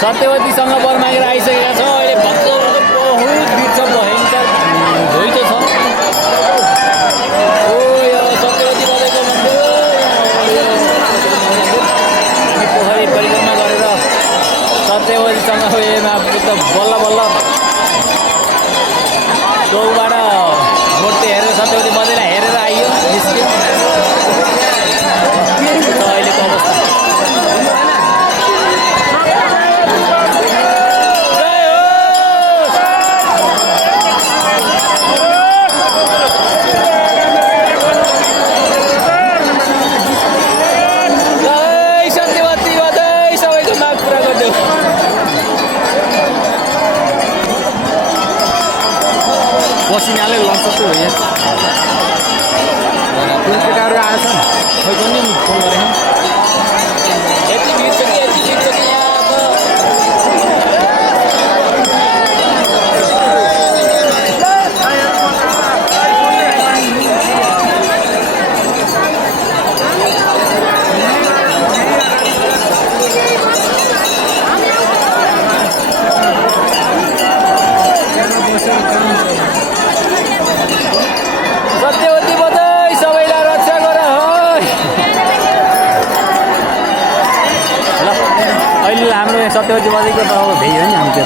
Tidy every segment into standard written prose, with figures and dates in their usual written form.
सत्यवतीसँग वर मागेर आइसकेका छौँ। अहिले भक्तहरूको बहुत भिड छ, भयङ्कर घुइँचो छ। ओ यो सत्यवती बजाइको मन्दिर पोखरी परिक्रमा गरेर सत्यवतीसँग बल्ल बल्ल चौबाट मूर्ति हेरेर सत्यवती बजाइलाई हेरेर आइयो, निस्क्यो। अहिलेको अवस्था पसिनाले लन्छ हो यहाँ केटाहरू आएछन् खै पनि फोन गरेँ यति भिड छ कि यति भिड छ कि यहाँ सत्यवती बजाई सबैलाई रक्षा गर ल। अहिले हाम्रो यहाँ सत्यवती बजाइको त अब भेइ हो नि हामी त्यो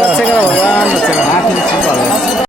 रक्षा गर भगवान्, रक्षा गर।